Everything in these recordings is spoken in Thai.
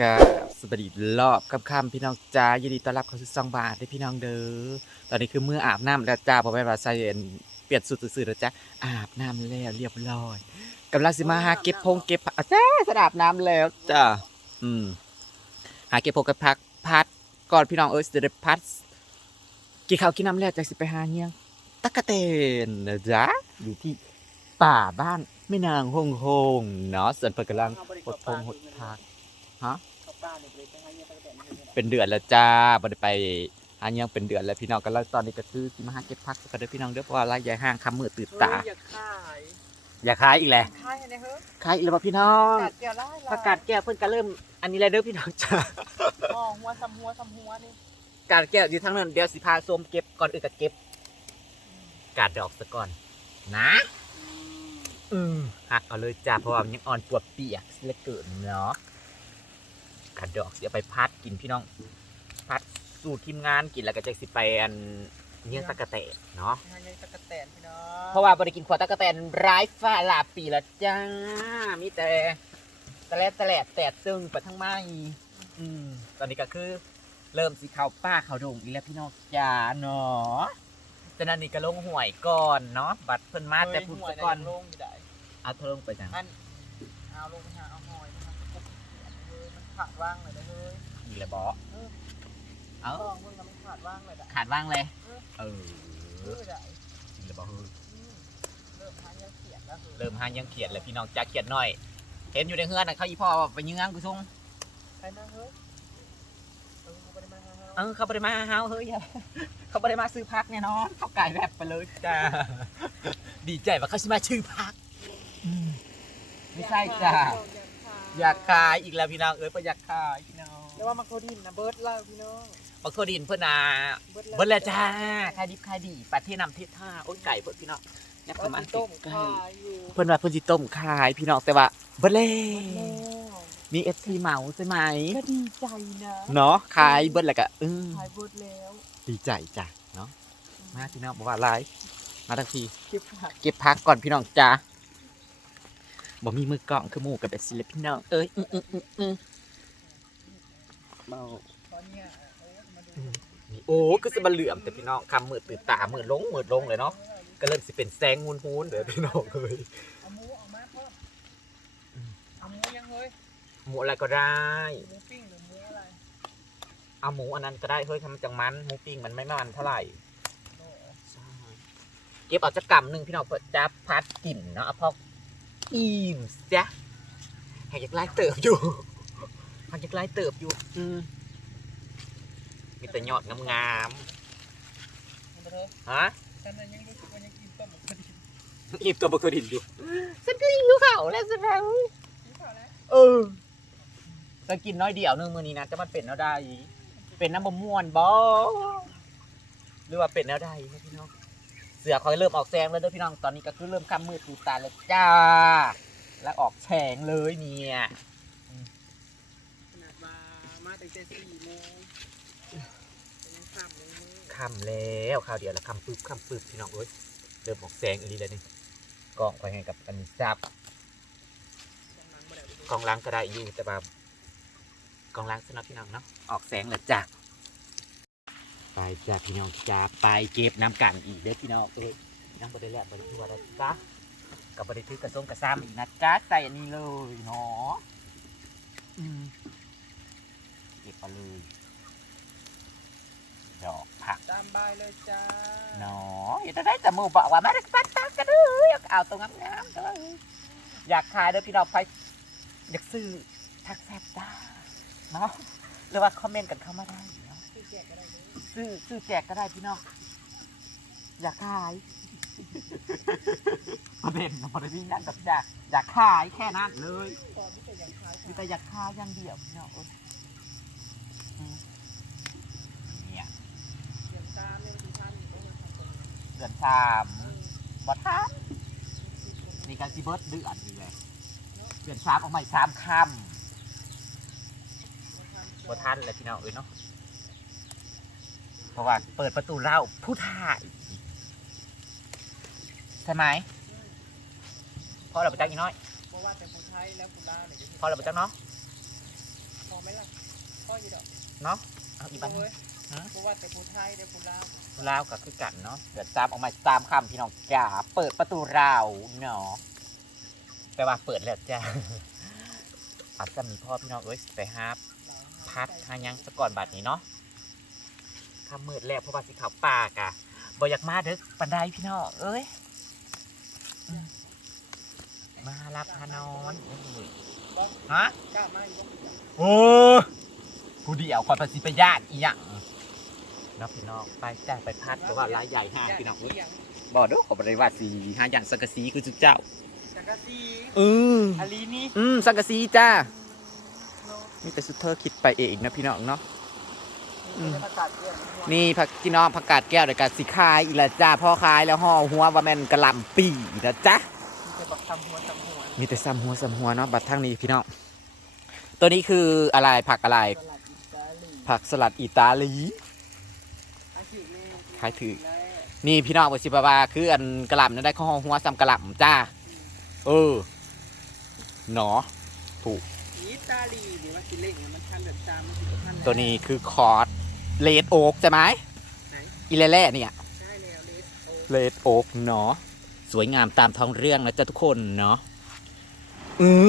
กาสวัสดีรอบค่ำๆพี่น้องจ้ายินดีต้อนรับเข้าสู่ซองบาทให้พี่น้องเด้อตอนนี้คือเมื่ออาบน้ำแล้วจ้าพราะว่าว่าใส่เอ็นเปลี่ยนสุดซื่อๆแล้วจ้าอาบน้ำแล้วเรียบร้อยกำลังสิมาหาเก็บพงเก็บผักอะจ้าสดับน้ำแล้วจ้าอืมหาเก็บพงกับพักพัดก่อนพี่น้องเอ้ยสิได้พัดกินข้าวกินน้ำแล้วจากสิไปหาเนี่ยงตะกะเตนนะจ๊ะอยู่ที่ป่าบ้านแม่นางฮงฮงเนาะส่วนเพิ่นกำลังหดพงหดพัก ฮะเข้าป้าเนี่ยไปไปให้เงี้ยไปแต่ไม่ได้เป็นเดือนแล้วจ้าบ่ได้ไปหายังเป็นเดือนแล้วพี่น้องก็แล้วตอนนี้ก็คือสิมาหาเก็บพักสักกันเด้อพี่น้องเด้อเพราะว่าระยะห่างคำมือตื่นตาเฮ้ยอย่าขายอย่าขายอีกแหละขายให้ได้เฮ้ยขายอีกแล้วบ่พี่น้องกัดแก้วไล่ประกาศแก้วเพิ่นก็เริ่มอันนี้แล้วเด้อพี่น้องจ้าอ๋อหัวซ้ำหัวซ้ำหัวนี่การแก้วอยู่ทางนั้นเดี๋ยวสิพาส้มเก็บก่อนอื่นก็เก็บกาดดอกซะก่อนนะอืมหักเอาเลยจ้าเพราะว่ามันยังอ่อนปวดเปียกเหลือเกินเนาะ กาดดอกสิเอาไปพัดกินพี่น้อง พัดสู่ทีมงานกินแล้วก็จะสิไปอันเยี่ยงตะกะแตนเนาะให้ยังตะกะแตนพี่น้องเพราะว่าบริกินขวดตะกะแตนร้ายฟ้าหลาบปีแล้วจ้ามีแต่ตะแลดตะแลดแตดตึงไปทั้งไม้อืมตอนนี้ก็คือเริ่มสิเข้าป้าเข้าดงอีกแล้วพี่น้องจ้าเนาะฉะนั้นนี่ก็ลงห่วยก่อนเนาะบัตรเพิ่นมาแต่พุ่นหัวซะได้ก่อนลงอยู่ได้เอาเทิงไปจังอันเอาลง ขาดว่างเลยนะเฮ้ยอีกแล้วบอเอาลองมึงนะมันขาดว่างเลยนะขาดว่างเลย เออเฮ้ยได้อีกแล้วบอเฮ้ยอืมเริ่มหายังเขียนแล้วเฮ้ยเริ่มหายังเขียดแล้วพี่น้องจ้าเขียดหน่อย เห็นอยู่ในเฮือนน่ะเขาอีพ่อไปยืงงกูซุงใครมาเฮ้ยเออเขาไม่ได้มาหาเออเขาบ่ได้มาหาเฮาเฮ้ยเขาบ่ได้มาซื้อพักเนี่ยเนาะเขาไก่แบบไปเลยจ้าดีใจว่าเขาสิมาชื่อพักอืมไม่ใช่จ้า อยากขายอีกแล้วพี่น้องเอ้ยบ่อยากขายพี่น้องแล้วว่ามาโคดินนะเบิร์ดเล่าพี่น้องบักโทดินเพิ่นน่ะเบิร์ดเบิ่แล้วจ้าขายดิบขายดีปัดเทน้ำเทท่าโอ้ยไก่เพิ่นพี่น้องยับก็เข้ามามาต้มใกล้ขายอยู่ๆเพิ่นว่าเพิ่นสิต้มขายพี่น้องแต่ว่าเบิ่แล้วแล้วมี FC เหมาใช่ไหมก็ดีใจนะเนาะขายเบิ่แล้วก็อือขายเบิร์ดแล้วดีใจจ้ะเนาะมาพี่น้องบ่ว่าหลายมาทั้งทีเก็บผักเก็บพักก่อนพี่น้องจ้า บ่มีมือกล้องคือหมู่กับแบบศิลพี่น้องเอ้ยอืออืออืออือเบาตอนเนี้ยโอ้ยมาดูนี่โอ้คือสะบะเหลื่อมแต่พี่น้องคำมืดตื่นตามืดลงมืดลงเลยเนาะก็เริ่มสิเป็นแสงงูนฮูนเด้อพี่น้องเอ้ยเอาหมูออกมาเพิ่มอืมเอาหมูยังเฮ้ยหมูอะไรก็ได้หมูปิ้งหรือหมูอะไรเอาหมูอันนั้นก็ได้เฮ้ยทำมันจังมันหมูปิ้งมันไม่มันเท่าไหร่โน่ใช่เก็บเอาจักกำหนึ่งพี่น้องเพื่อจะพัดกลิ่นเนาะเอาพอ อิ่มจ้ะให้ยักไล่เติบอยู่ให้ยักไล่เติบอยู่ อืมมีแต่ยอดงามมันไปเถอะๆฮะฉันน่ะยังรู้สึกว่ายังกินต้มหมูกระดิ่งอิ่มตัวบักตัวดินอยู่ฉันก็หิวข้าวแล้วสิครับกินข้าวแล้วเออจะกินน้อยเดียวหนึงมือนี้นะจะมันเป็นแนวใดเป็นน้ำบะม่วนบ่หรือว่าเป็นแนวใดนะพี่น้องเสือคอยเริ่มออกแซงแล้วเด้อพี่น้องตอนนี้ก็คือเริ่มค่ำมืดตูตาแล้วจ้า แล้วออกแฉงเลยเนี่ยขนาดมามาตั้งแต่สี่โมงแต่ยังค่ำเลยมื้อค่ำแล้วข้าวเดียวแล้วค่ำปึ๊บค่ำปึ๊บพี่น้องเอ้ยเริ่มออกแซงอีหลีเลยนี่กล้องไปให้กับอันนี้จับยังนั่งบ่ได้เลยกองล้างก็ได้อยู่แต่ว่ากองล้างสำหรับพี่น้องเนาะออกแสงแล้วจ้ะ ไปจ้ะพี่น้องจ้าไปเก็บน้ำกันอีกเด้อพี่น้องเอ้ยยังบริแล้วบริทัวร์แล้วจ้ะกับบริถือกระทรงกระซ้ำอีกนะจ้าใส่อันนี้เลยเนาะเก็บไปเลยดอกผักตามบเลยจ้าเนาะอย่าได้แต่มูบอกว่ามาได้ปัดตากันเลยอยากเอาตรงงามๆเลยอยากขายเด้อพี่น้องไปอยากซื้อทักแซ่บจ้าเนาะหรือว่าคอมเมนต์กันเข้ามาได้เนาะ ซื้อซื้อแจกก็ได้พี่น้องอยากขาย ประเด็นนะประเด็นนี้นั่นแบบอยากอยากขายแค่นั้นเลยมีแต่อยากขายอย่างเดียวพี่น้องเอ้ยอืมเนี่ยเดือนสามบอทันนี่การซีเบิร์ดเดือนนี่เลยเดือนสามออกมาอีกสามคำบอทันเลยพี่น้องเอ้ยเนาะ เพราะว่าเปิดประตูเล่าผู้ถ่ายใช่ไหมพ่อเราไปจักอีน้อยเพราะว่าแต่ผู้ไทยแล้วผู้ลาเนี่ยจะพ่อเราไปจักเนาะพอไหมล่ะพ่ออยู่ดอกเนาะเอาอีบ้านเอ้ยฮะว่าแต่ผู้ไทยเดี๋ยวผู้ล่าวลาวก็คือกันเนาะเดี๋ยวตามออกมาตามคำพี่น้องจ๋าเปิดประตูเราเนาะแปลว่าเปิดแล้วจ้าอาจจะมีพ่อพี่น้องเอ้ยไปหาพัดหายังสะก่อนบัดนี้เนาะ คำมืดแล้วเพราะว่าสิเขาปากอะบอยากมาเด้อปันไดพี่น้องเอ้ยอืมมารับพานอนฮะกล้ามาอยู่บ้างจ้ะโอ้ผู้เดียวคอยภาษีประหยัดอีหยังเนาะพี่น้องไปจ้าไปพัดเพราะว่าลายใหญ่ห้างพี่น้องเอ้ยเสียงบอกเด้อขอบริวาสีห้าอย่างสังกะสีคือจุดเจ้าจักรซีอืมอาลีนี่อืมสังกะสีจ้าเนาะนี่ไปสุดเธอคิดไปเองนะพี่น้องเนาะอืม นี่ประกาศเรื่องนี่ผักพี่น้องผักกาดแก้วเดี๋ยวกัสีคายอีกแล้วจ้าพ่อคายแล้วห่อหัวว่าแม่นกระหลำปีนะจ๊ะจะบอกทำหัวทำหัวมีแต่ซ้ำหัวซ้ำหัวเนาะบัดทั้งนี้พี่น้องตัวนี้คืออะไรผักอะไรสลัดอิตาลีผักสลัดอิตาลีอาชีพนี่ขายถือและนี่พี่น้องบสิบาคืออันกระหล่ำนั่นได้ข้อหัวซ้ำกระหล่ำจ้า เออหนออิตาลีหรือว่าสิเล่งเนี่ยมันทันแบบจามมันสิบทันแล้วตัวนี้คือคอร์ส เลดโอ๊กใช่ไหมไหนอีเล่เล่เนี่ยใช่แล้วเลสโอเลดโอ๊กเนาะสวยงามตามท้องเรื่องนะจ๊ะทุกคนเนาะอือ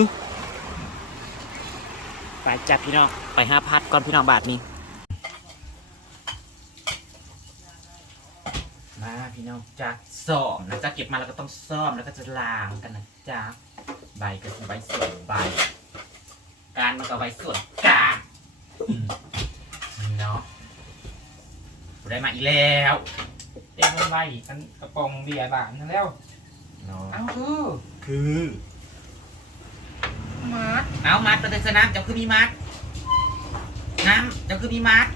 ไปจ้ะพี่น้องไปห้าพัดก่อนพี่น้องบาทนี้มาพี่น้องจ้ะซ่อมนะจ๊ะเก็บมาแล้วก็ต้องซ่อมแล้วก็จะล้างกันนะจ๊ะใบก็คือใบส่วนใบการมันก็ใบส่วนกลางอืมนี่เนาะ ได้มาอีกแล้วเอ็มมันไว้กันกระป๋องเบียร์บานนั่นแล้วเนาะเอ้าคือคือมาดเอามัดเป็นสนามเจ้าคือมีมัดน้ำเจ้าคือมีมัด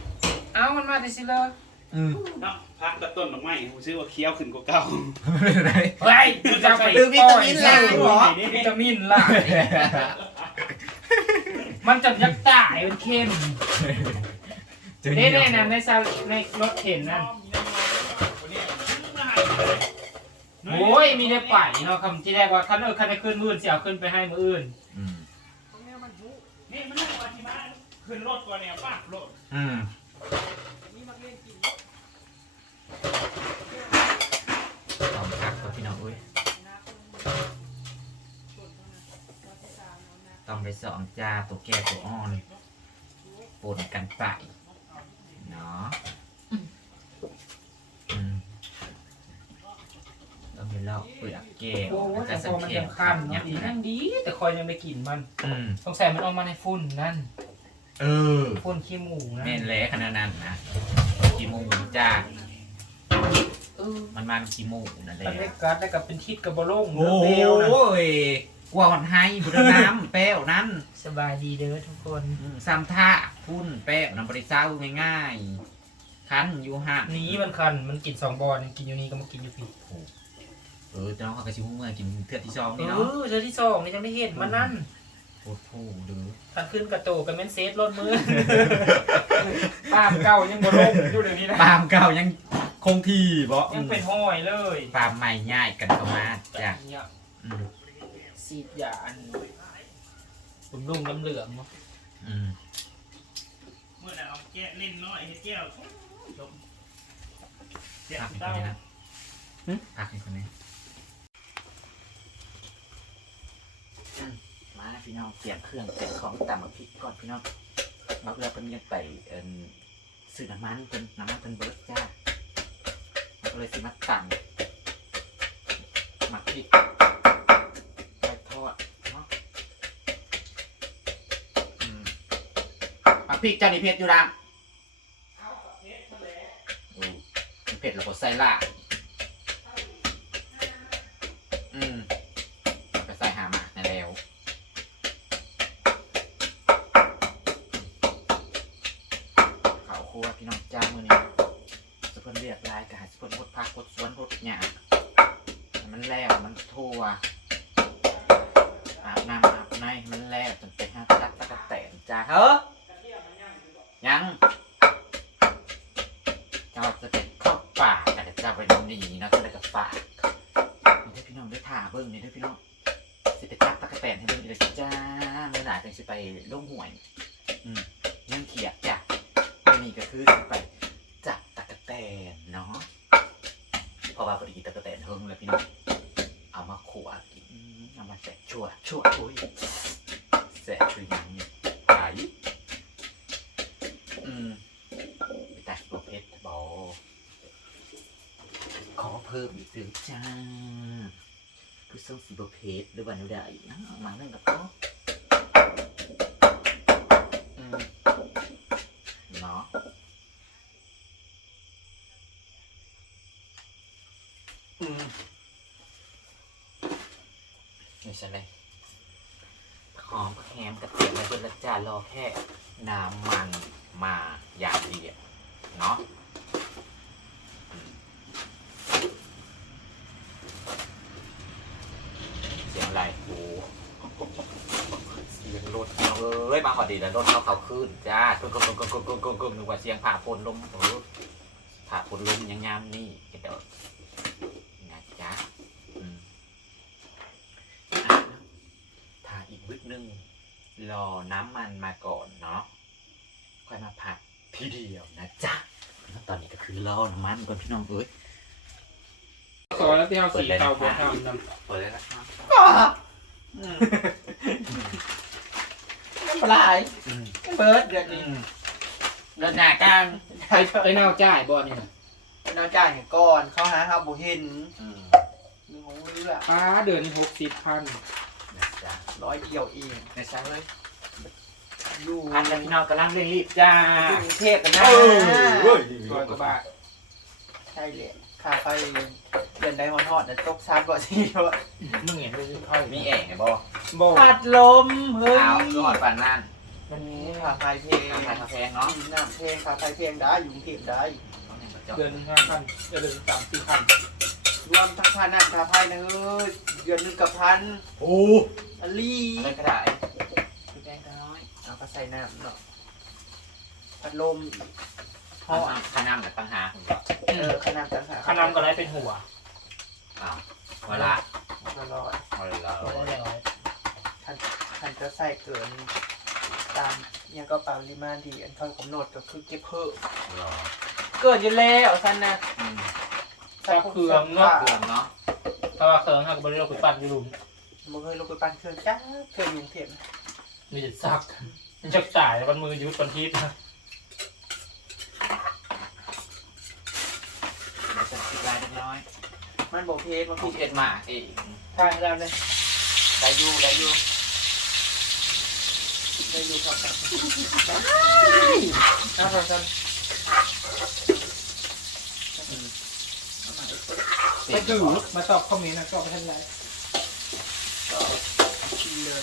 เอ้ามันมาแต่สิเลยอืมเนาะพักกระต้นดอกไม้ผมชื่อว่าเคี้ยวขึ้นกว่าเก่าเฮ้ยกูจะไปคือวิตามินหลายเหรอวิตามินหลายมันจะยักษ์ตายมันเข้ม เด้ๆนะในซาในรถเข็นนั่นโอ้ยมีได้ไปเนาะคำที่แรกว่าคันเออคันได้ขึ้นมืออื่นเสียขึ้นไปให้มืออื่นอืมตรงเนี้ยมันบุนี่มันเรื่องวันที่มาขึ้นรถก่อนเนี่ยป้ารถอืมนี่มันเล่นกินลองพักก่อนพี่น้องอุ้ยน้ำต้นต้นเท่านั้นเราจะตามเอานะต้องไปสองจ้าตัวแก่ตัวอ่อนปนกันไป เนาะอืมต้องไปลอกเปลือกแก้วโอ้มันยจะแต่สัพงอมันเกตยังคันเนี่เนาะดีนั่งดีแต่คอยยังได้กลิ่นมันอืมสงสัยมันเออกมาในฝุ่นนั่นเออ ฝุ่นขี้หมูนะแม่นแหล้ขนาดนั้นนะกี่โมงจ้าเออมันมากี่โมงนั่นแหมันได้ละกัดได้กับเป็นทิศกับบอลงโอ้เบลนะยกลัวมันให้บุรน้ำแป้วนั้นสบายดีเด้อทุกคน อืมซ้ำท่า พุ่นแป้วน้ำบริเศร้าง่ายๆคันอยู่ห่างหนีมันคันมันกินสองบอลกินอยู่นี่ก็มากินอยู่พี่เออแต่น้องเขากระชิบเมื่อกินเทือดที่ซองเอนี่เนาะอเจอที่สองนี่ยังไม่เห็นมันนั่นโคตรผู้ดื้อทันขึ้นกระโตกันเม้นเซฟรถมือตามเก่ายังบอลงอยู่เดี๋ยวนี้นะปาล์มเก่ายังคงที่บ่ยังเป็นห้อยเลยปาล์มใหม่ง่ายกันเข้ามาจ้ะเนี่ยอืมสีดยาอันบุญรุ่งน้ำเหลืองเนาะอืม เมื่อไหร่เอาแก้เล่นน้อยให้แก้วจบเสียพักให้คเต้านนี้นะพักคนนี้มาพี่น้องเตรียมเครื่องเตรียมของตำมาพริกก่อนพี่น้องเราเรือเป็นยังไปเอิ่นซื้อน้ำมันเป็นน้ำมันเป็นเบิร์ดจ้าเราก็เลยสิมาตำหมักพริก พริกจ้านี่เผ็ดอยู่ดังเผ็ดแล้วก็ใส่ล่าอืมแล้วก็ใส่หาหมากนั่นแล้วเขาครัวพี่น้องจ้ามือนี้สเพิ่นเรียกลายกะหาสเพิ่นพดพักพดสวนพดหยามันแล้วมันทั่วอาบน้ำอาบในให้มันแล้วจนไปหาตักตะกะแตนจ้าเฮ้อยังเจ้าจะเป็นเข้าป่ากันเจ้าไปนอนนี่นะก็เลยกับป่านี่ได้อพี่น้องได้อถ่าเบิ่งนี่ได้อพี่น้องสิไปตักตะกะแตนให้เบิ่งอีกเลยจ้าเมื่อไหร่เป็นสิไปลงห่วย อืมยังเขียดจ้ะไม่มีก็คือสิไปจับตะกะแตนเนาะเพราะว่าพอดีตะกะแตนเฮิงเลยพี่น้องเอามาขวดกินอืมเอามาแสะชั่วชั่วอุ้ยแสะช่วยยังเนี่ยไก่อืมไปตัดตัวเพชรบอขอเพิ่มอีกหรือจ้า คือส่งสีบเพชรหรือว่าแนวใดนะเอามาเรื่องกับเขาเนาะอืมไม่ใช่เลยหอมแฮมกระเทียมและเบอร์จานรอแค่น้ำมันมาอย่างเดียวเนาะอืมเสียงอะไรโอ้เสียงรถเอาเอ้ย มาพอดีแล้วรถเขาเขาขึ้นจ้ากึ่งกึ่งกึ่งกึ่งกึ่งกึ่งกึ่งนึกว่าเสียงผ่าพลลมเออผ่าพลลมยังยามนี่กระโดดนะจ๊ะอืมอะถ่าอีกวิดนึงรอน้ำมันมาก่อนเนาะค่อยมาผัดทีเดียวนะจ๊ะแล้วตอนนี้ก็คือรอน้ำมันก่อนพี่น้องเอ้ยซอยแล้วที่เอาสีเตาบนทำนเปิดเลยนะครับ ก็ไม่เป็นไรเปิดเดือนนี้เดือนหน้ากลางำไอ้ไอ้เน่าจ่ายบ่นี่นะเราจ่ายให้ก่อนเขาหาเขาบ่เห็นอืมมีของเรือป้าเดือนหกสิบพันนะจ๊ะร้อยเดียวเองนะจ๊ะเลยอยู่อันนั้นพี่น้องกำลังเร่งรีบจ้าอยู่กรุงเทพกันนะร้อยกว่าบาทใช่เลย ค่าไฟเดือนใดฮอนฮอดแต่ตกซ้ำกว่าสี่ร้อยมึงเห็นด้วยค่อยมีแอ่งไงบอบ่พัดลมเฮ้ยเอาก็หอดปานนั่นวันนี้ค่าไฟเพลงทำไมทำแพงเนาะน้ำเพลงค่าไฟเพลงได้อยู่กรุงเทพได้เดือนห้าพันเดือนสามสี่พันรวมทั้งค่าน้ำค่าไฟนะเอ้ยเดือนหนึงกับพันโอ้อลีอะไรก็ได้คือแดงก็น้อยเอาก็ใส่น้ำเนาะพัดลม เพราะขนำกับปัญหาผมก็เออขนาดต่างหากขนำก็ไรเป็นหัวอ้าวเวลาตลอดเวลาร้อยร้อยท่านท่านจะใส่เกินตามยังก็ปริมาณที่อันเขากำหนดก็คือเก็บเพิ่มรอเกินอยู่แล้วท่านนะอืมก็เครื่องเนาะ เครื่องเนาะถ้าว่าเครื่องหักบริโภคไปปั่นอยู่หลุมมันเคยลงไปปั้นเครื่องจ้าเครื่องยุงเทียนมีแต่ซักมันจะจ่ายวันมือยุดวันทิพย์นะ เดี๋ยวจะคิดรายเล็กน้อย มันบอกเพจมันผูผิกดเอ็ดหมาเองทางแล้วเลยได้อยูได้อยูได้อยู่ครับครับเอาครับท่านไปดูมาตอบคอมเมนต์นะตอบไปทันไรก็กินเลย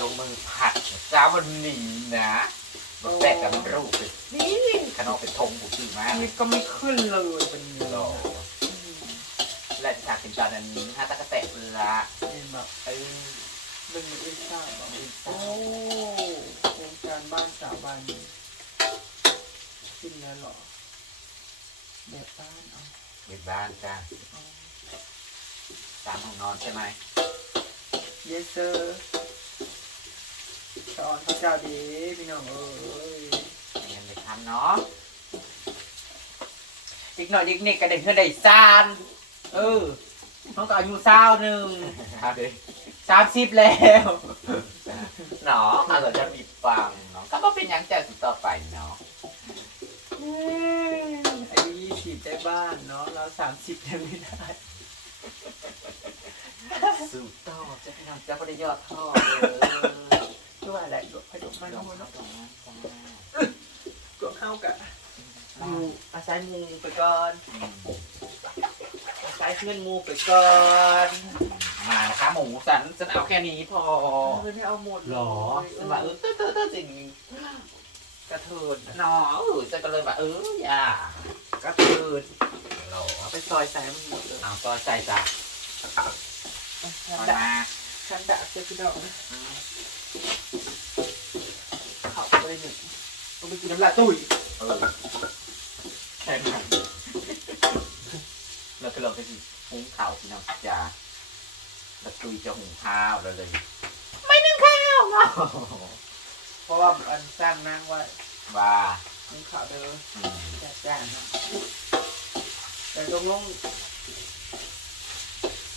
ลงมือผัดจ้าวันนี้นะมัน แตกกับมันรูปเลยนี่ขนมเป็นธงผูกชื่อมากนี่ก็ไม่ขึ้นเลยเป็นเงินรอและฉากเป็นจานอันนี้ฮะตะกะแตะละนี่แบบเออเป็นเอ็นซ่าแบบโอ้โครงการบ้านสาวบ้านนี้ขึ้นแล้วเหรอแบบบ้านเอาเด็กบ้านจ้าสามห้องนอนใช่ไหมเย สอร์สอนพระเจ้าดีพี่น้องเอ้ยเงินไปทำเนาะอีกหน่อยอีกนิดก็ได้เงินได้ซานเออน้องก็อายุเศร้าหนึ่งครับดิสามสิบแล้วเนาะอาจจะมีฟังเนาะก็บ่เป็นหยังใจสุดต่อไปเนาะอายุยี่สิบได้บ้านเนาะเราสามสิบยังไม่ได้สุดต่อจะพี่น้องจะบ่ได้ยอดท่อเลย ด้วยอะไรดวกพดุมันดอกโมไม้เนาะดอกไม้จ้าดวกเข้ากะอยู่อาศัยมูไปก่อนอืมอาศัยเพื่อนมูไปก่อนมานะคะหมูสันฉันเอาแค่นี้พอเพื่อนไม่เอาหมดหรอฉันว่าเออเต้อเต้อเต้อจริงกระเทินเนาะเออฉันก็เลยว่าเอออย่ากระเทินหรอเอาไปซอยใส่มันหมดเลยเอาก็ใส่จ้ะฉันเอาด่ามาฉันด่าเจ้าพี่น้องอืม เขาไปหนึ่งต้องไปกินน้ำลายตุ้ยเออแค่นั้นแล้วก็เราไปสิพุ้งเข่าพี่น้องจ้าตะตุยจะหุงข้าวแล้วเลยเพราะว่าอันสร้างนางไว้ว่ามึงข่าวเด้ออืมจัดจ้านนะแต่ตกลง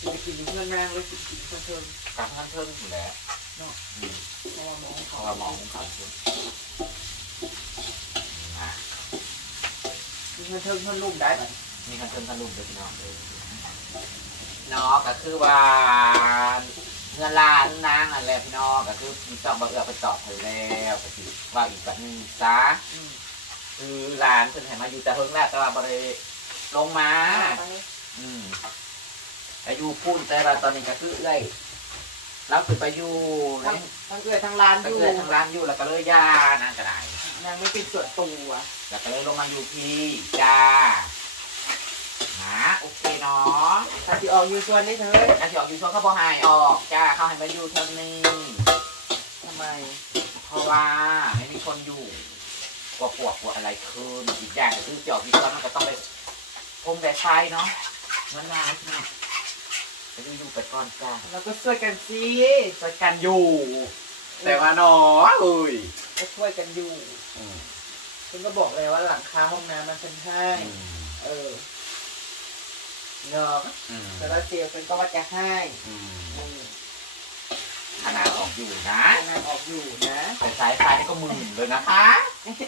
จะกินเพื่อนนางหรือกินเพื่อนเธอการท่านเทิงอยู่แล้วอืมเพราะ ว่ามอเพเขาราะว่ามองหุงข้าวคุณนะกินเพื่อนเธอเพื่อนลูกได้ไหมมีการเทิงทะลุด้วยพี่น้องเลยเนาะก็คือว่าเงินล้านนางอะไรพี่น้องก็คือมีตองมาเอือไปตอบเธอแล้วก็คือว่าอีกแบบหนึงจ้าคือร้านเพิ่นให้มาอยู่แต่เพิ่งแรกแต่ว่าบ่ได้ลงมา อืมไปอยู่พูนแต่ว่าตอนนี้ก็คือเอ้อย เราคือไปอยู่ทั้งทั้งเอื้อยทั้งร้านไปอยู่เอ้อยทางร้านอยู่แล้วก็เลยย่านางก็ได้นางไม่เป็นส่วนตัวแล้วก็เลยลงมาอยู่พี่จ้าหาโอเคเนาะถ้าที่ออกอยู่ส่วนนี้เธอแล้วที่ออกอยู่ช่วงเขาบ่ใหายออกจ้าเขาให้มาอยู่เท่านี้ทำไมเพราะว่าไม่มีคนอยู่กลัวปวกกลัวอะไรขึ้นอีกอย่างก็คือจอกอยู่ช่วงมันก็ต้องไปพงแบบไฟเนาะเงินล้านเนาะไปอยู่อยู่ไปก่อนจ้าเราก็ช่วยกันสิช่วยกันอยู่ แต่ว่าหนอเอ้ยก็ช่วยกันอยู่คุณก็บอกเลยว่าหลังคาห้องน้ำมันเป็นให้เออเนาะแต่ละเจลเป็นก็ว่าจะให้อืมขนาดออกอยู่นะนางออกอยู่นะ แต่สายไฟนี่ก็หมื่นเลยนะคะ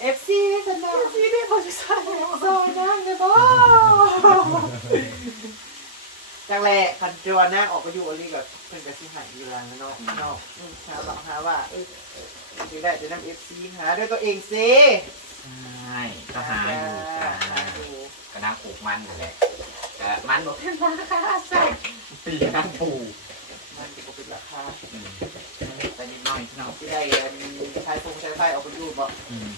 เอฟซีฉันนะเอฟซีได้บริษัทซอยนางเลยบ่ จังแหละคันจวนหน้าออกไปอยู่อะไรกับเพื่อนกับที่หายอยู่แล้วนาะเนอืมหาบอกหาว่าเออเออจะได้จะนำเอฟซีหาด้วยตัวเองสิใช่ก็หาอยู่จ้าหาอยู่ก็นั่งปลูกมันอยู่แหละแต่มันบอกเป็นราคาแซ่บปีนั่งปลูกมันจะเป็นราคาอืมไปนิดหน่อยพี่น้องที่ได้อันใช้ฟงใช้ไฟออกไปอยู่บอืม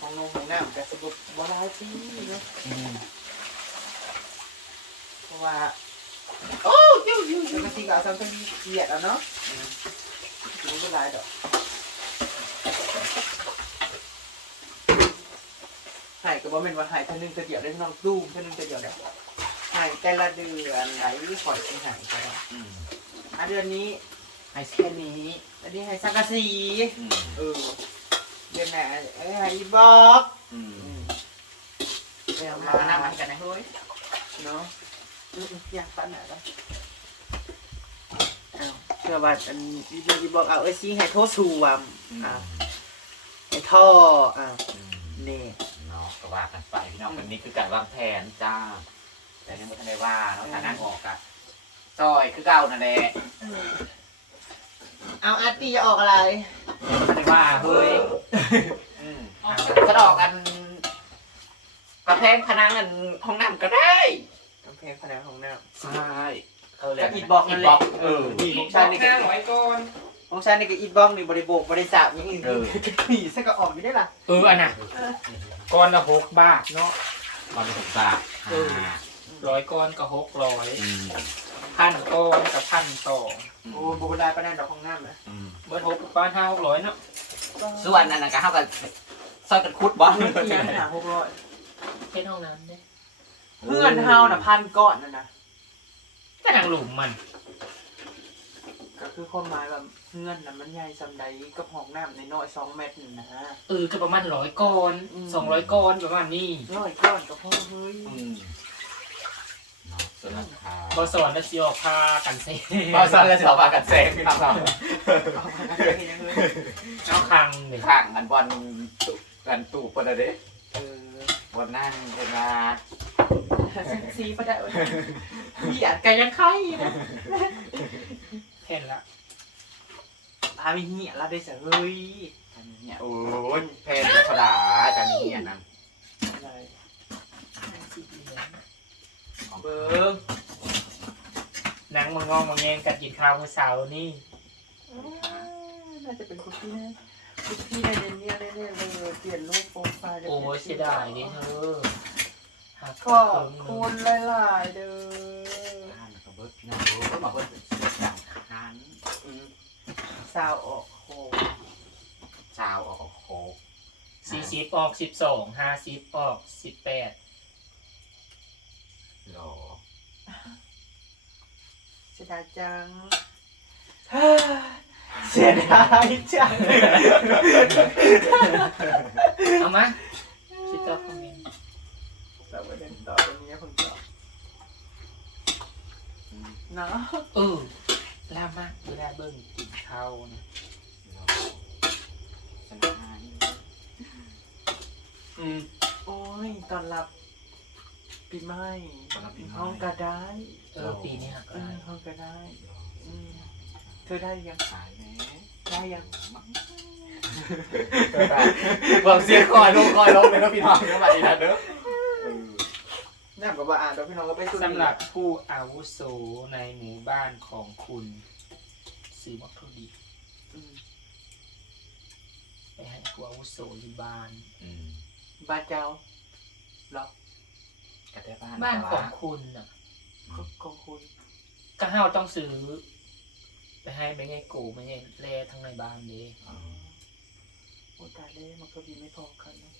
ของนงของน้ำแต่สรุปบ่ได้สิเนาะอืมเพราะว่า โอ้ยิ้วยิ้วปกติก็เอาซ้ำต้องมีเกียดแล้วเนาะอืมถือว่าบ่ได้ดอกหายก็บ่แม่นว่าหายเท่านึงจะเดียวได้น้องตู้มเท่านึงจะเดียวได้หายแต่ละเดือนไหลขอยสิหายไปแล้วอืมอะเดือนนี้ให้แค่นี้อันนี้ให้สังกะสีอืมเออเดือนไหนเอ้ยให้อีบอกอืมอืมเดี๋ยวมามาหน้ามันกันนะเฮ้ยเนาะ อืมอยากปันไหนล่ะอ้าวเชื่อว่าอันอีบอกอีบอกเอาไอ้ซิงให้โทษสูวมอืมอ่าให้ท่ออ่าอืมนี่เนาะก็ว่ากันไปพี่น้องวันนี้คือการวางแผนจ้า แต่ยังไม่ทันได้ว่าเนาะถ้านั่งออกอะซอยคือเก่านั่นแหละเอาอาร์ตี้จะออกอะไรไม่ได้ว่าเฮ้ยอืมก็ดอกอันกระแพงพนังอันห้องน้ำก็ได้ กำแพงผนังของน้ใช่เออก็อิฐบล็อกนั่นแหละเออำอีของกชายบนี่ห้าก็ร้อยก้อนของชายนี่ก็อิดบ้องนี่บริโภคบริษัทอย่างอื่นเออหนีซะก็ออกอยู่ได้ล่ะเอออันน่ะก้อนละหกบาทเนาะตอนศึกษาเออร้อยก้อนก็หกร้อยอืมพันก้อนกับพันสองโอ้โบราณประนันดอกของน้ำนะอืมเบิร์หกบ้านห้าหกร้อยเนาะส่วนนั้นนะก็เท่ากับซอยกันคุดบอลเพื่อนหาหกร้อยเป็นห้องน้ำเนี่ย เพื่อนเฮาน่ะพันก้อนนั่นนะก็ทางหลุมมัน ก็คือความหมายแบบเพื่อนน่ะมันใหญ่สำใดกับห้องน้ำในน้อยๆสองเมตรนี่นะ เออก็ประมาณร้อยก้อนอืม สองร้อยก้อนประมาณนี้ร้อยก้อนก็พอเฮ้ยอืมเนาะส่วนราคาบอสอนแล้วซีออกพากันเซ่บอสอนแล้วสิเราพากันแซงพี่น้องเราเอามาได้แค่นี้เลยเอาคังหนึ่งข้างกันบอลตุกันตู่ปนเด้เออบอลนั่งเป็นมา ซีประได้วันพี่อัดไก่ยังไข่นะเห็นละพาไปเหี้ยละได้เสียเฮ้ยเนี่ยโอ้ยแพนธรรมดาจันนี่อะนะอะไรของเบิ้งหนังมังงองมังแงงกัดกินข้าวเมื่อเสาร์นี่น่าจะเป็นคุกกี้นะคุกกี้ในเนี่ยเนี่ยเนี่ยเลยเปลี่ยนรูปโปรไฟล์โอ้ยเสียดายดิเธอหั กก็เพิ่มหคุนึ่งณหลายๆเด้อบ้านกับเบิร์ดพี่น้องก็มาเบิร์ดเป็นอย่างคันอืมสาวออกโคชาวออกโคกสี่สิบออกสิบสองห้าสิบออกสิบแปดหรอเสียดายจังเสียดายจังเอามาชิตอคอมเมนต์ แต่ประเด็นต่อตรงนี้ผมจะเนาะเออลามากเวลาเบิ่งกินข้าวนะอืมโอ้ยตอนรับปีใหม่ตอนรับปีใหม่ ห้องก็ได้เออปีนี้หักเอได้อห้องก็ได้อืมเธอได้ยังตายแม่ได้ยังบอกเสียงคอยลงคอยลงเลยนะพี่น้องเดี๋ยวมาอีกนะเด้อ นี่กับว่าอ่านแล้วพี่น้องก็ไปสู้สำหรับผู้อาวุโสในหมู่บ้านของคุณซื้อวัตถุดิบอืมไปให้ผู้อาวุโสอยู่บ้านบ้านเจ้าเหรอบ้านของคุณน่ะก็ของคุณก็เฮาต้องซื้อ ไปให้ไม่ไงกูไม่ไงแล่ทั้งในบ้านเด้โอ้ตายเลยมันก็ดีไม่พอกันนะ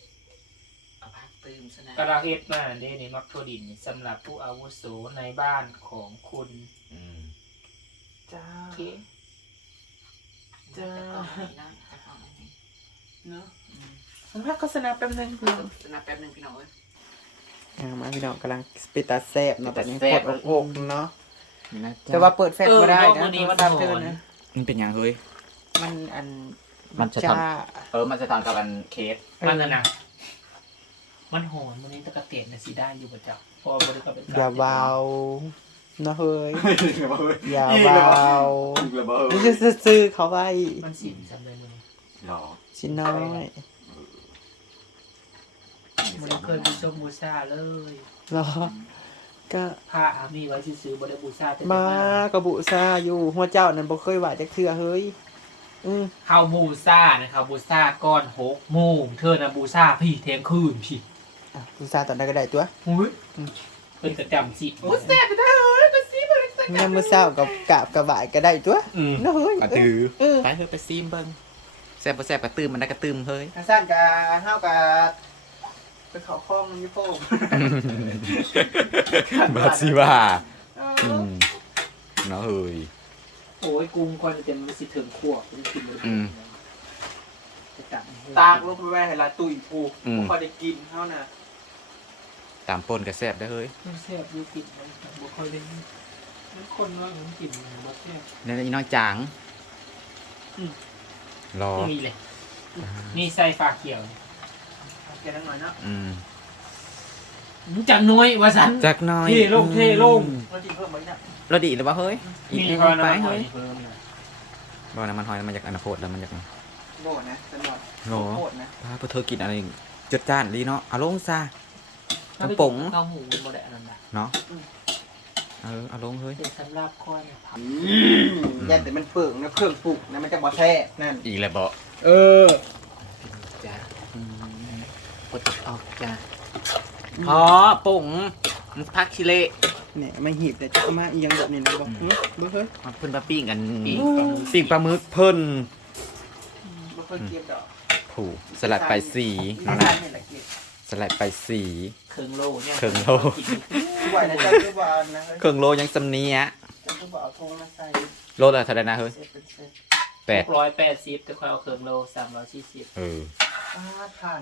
เอาพักตื่มซะนะก็เราเฮ็ดมาเด้ในมักโทดินสำหรับผู้อาวุโสในบ้านของคุณอืมจ้าโอเคจ้าเนาะเนาะสัมภาษณ์โฆษณาแป๊บนึงพี่น้องสนับแป๊บนึงพี่น้องเอ้ยอ่ามาพี่น้องกำลังสปิตาแซบเนาะแต่ยังแซ่กบดอกๆเนาะนี่นะแต่ว่าเปิดแฟลชเออก็ได้นอกนะมื้อนี้มันโทรศัพท์หเธออนนะมันเป็นยังเฮ้ยมันอันมันจะจ้าทำเออ มันจะทำกับอันเคสมันน่ะนะ มันโหอนมันนี้ตะกะเตียนน่ะสิได้อยู่ประจับพอบ่ได้ก็เป็นอย่าเบาเนาะเฮ้ย อย่าอีกเบแล้วาอีกแล้วเบ้อนี่จะซื้อเขาไว้มันสินสำเลยมึงหรอชิ้นน้อยมันเคยบูชาบูชาเลยเหรอก็พระอามีไว้ซื้อๆบ่ได้บูชาแต่มากระบุซาอยู่หัวเจ้านั่นบ่เคยว่าจักเทื่อเฮ้ยอืมเฮาบูชานะครับบูชาก้อน6โมงเธอน่ะบูชาพี่เที่ยงคืนพี่ อะบูซาตอนใดก็ได้ตัวอุ้ยเป็นประจำสิโอ้แซ่บไปได้เอ้ยก็สิบ่ได้ยามมื้อเช้ากับกราบกับไหว้ก็ได้ตัวอืมเนาะเฮ้ยกระตือ เออ ไปเฮ้ยไปซีมเบิ้งแซ่บบ่แซ่บกระตืมมันได้กระตืมเฮ้ย ทางสั้นกับเฮากับไปเขาคล้องอยู่โพงบัดสิว่าเออือมเนาะเฮ้ย โอ้ยกุ้งก่อนจะเป็นมันสิถึงขวบมันกินบ่ได้อืมจะ ตักตากลงไปไว้ให้ละตุ้ยผูกอืมบ่ค่อยได้กินเฮาน่ะตามปนกระแซ่บได้อเฮ้ยมันแซ่บอยู่กินมันบ่ค่อยได้มันคนน้อยมันกินมันบ่แซ่บนี่นี่น้องจางอืม รอนี่เลยนี่ใส่ฝาเขียวแค่นั้นหน่อยเนาะอืมรู้จักน้อยว่าสัน จักหน้อยเทลงเทลง อืมเรากินเพิ่มไว้เนี่ยเราดีหรือเปล่าเฮ้ยอีกนี่อีกพอไปน้ำหอเฮ้ยยเพิ่มนะบ่น้ำมันหอยมันจากอนาคตแล้วมันจาก โบนะตลอดโหโคตรนะพาพวกเธอกินอะไรจัดจ้านดีเนาะเอาลงซะกระป๋องข้าวหมูมันบ่ได้อันนั้นนะเนาะเออเอาลงเฮ้ยเป็นสำหรับข้อยนะผักยันแต่มันเฟื่องนะเฟื่องปลูกนะมันจะบ่แท้นั่นอีกแล้วบ่เออจ้าปดออกจ้าพอปุ๋งพักชิเละเนี่ยไม่หีบแต่จะเอามาอีหยังแบบนี้นะบ่หึบ่เฮ้ยมาเพิ่นมาปิ้งกันปีกปิ้งปลาหมึกเพิ่นบ่ เคยเก็บดอกผูสลัดไปสีนะนะนี่แหละเก็บสลัดไปสี เครื่องโลเนี่ยเครื่องโลไหวนะจ๊ะคือบ่เอานะเฮ้ยเครื่องโลยังสำเนียจะคือบ่เอาทงมาใส่โลละเท่าไหร่นะเฮ้ยเสร็จเป็นเสร็จแปดร้อยแปดสิบแต่ค่อยเอาเครื่องโลสามร้อยสี่สิบเอออ่าทาน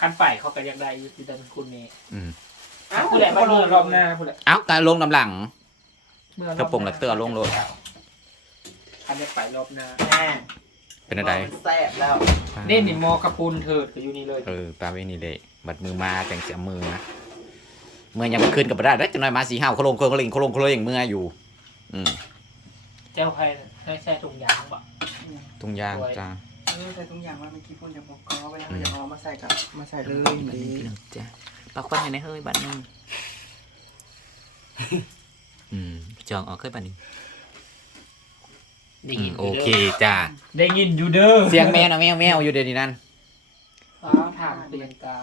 ขั้นไปเขาก็อยากได้อยู่ที่ดันคุณเมย์อืมผู้ใดมาเมื่อรอบหน้าผู้ใดเอ้าการลงลำหลังเมื่อรอบหกระโปรงละเตื้อลงโลดคันได้ไปรอบหน้าแน่ เป็นอะไรมันแซ่บแล้วเน่นนี่มอกระปุนเถิดก็อยู่นี่เลยเออปลาเวนี่เดะบัดมือมาแต่งเสียมือนะเมื่อยังมาขึ้นกับบ่ได้แล้วจังหน่อยมาสีห้าวเขาลงเขาลงเขาลงเขาลงอย่างเมื่ออยู่ อืมเจ้าใครน่ะให้ใช่ถุงยางบ่ตรงยางจ้าเออใส่ทุกอย่างว่าเมื่อกี้พ่นจะบอกกอไปแล้วมันจะเอามาใส่กับมาใส่เลยบัดดีนี้พี่น้องจ้าปากควันให้ในเฮ้ยบัดนึงอืมจองออกเคยบัดนี้ ได้อืยิมนโอเคจ้าได้ยินอยู่เด้อเสียงแมวนะแมวแมวอยู่เดี๋ยวนี้นั่นฟ้าถามเปลี่ยนกา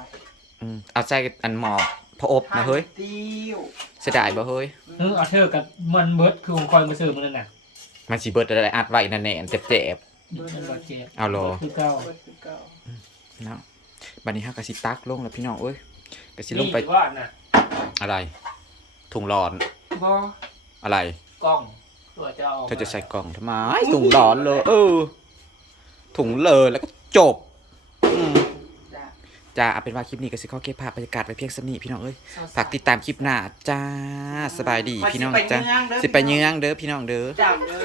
อืมเอาใจอันหมอบพระอบนะเฮ้ยติ้วเสียดายบ่เฮ้ยเออเอาเธอกับมันเบิร์ดคือของคอยมาซื้อมันนั่นน่ะมันสิเบิดอะไรอัดไว้นั่นแน่เจ็บเจ็บเบิร์ดมันบ่เจ็บๆเอาโลคือเก่าเปิดคือเก่าเนาะบัดนี้ฮะกะสิตักลงแล้วพี่น้องเอ้ยกะสิลงไปนี่ว่าน่ะอะไรถุงร้อนบ่อะไรกล้อง ตัวจะเอาเธอจะใส่กล่องทำไมถุงร้อนเลย เออ ถุงเลยแล้วก็จบอืมจ้ะจ้าเอาเป็นว่าคลิปนี้ก็สิข้อเก็บภาพบรรยากาศไว้เพียงสำนี้พี่น้องเอ้ยฝากติดตามคลิปหน้าจ้าสบายดีพี่น้องจ้าสิไปเยื้องเด้อพี่น้องเด้อ จับเลย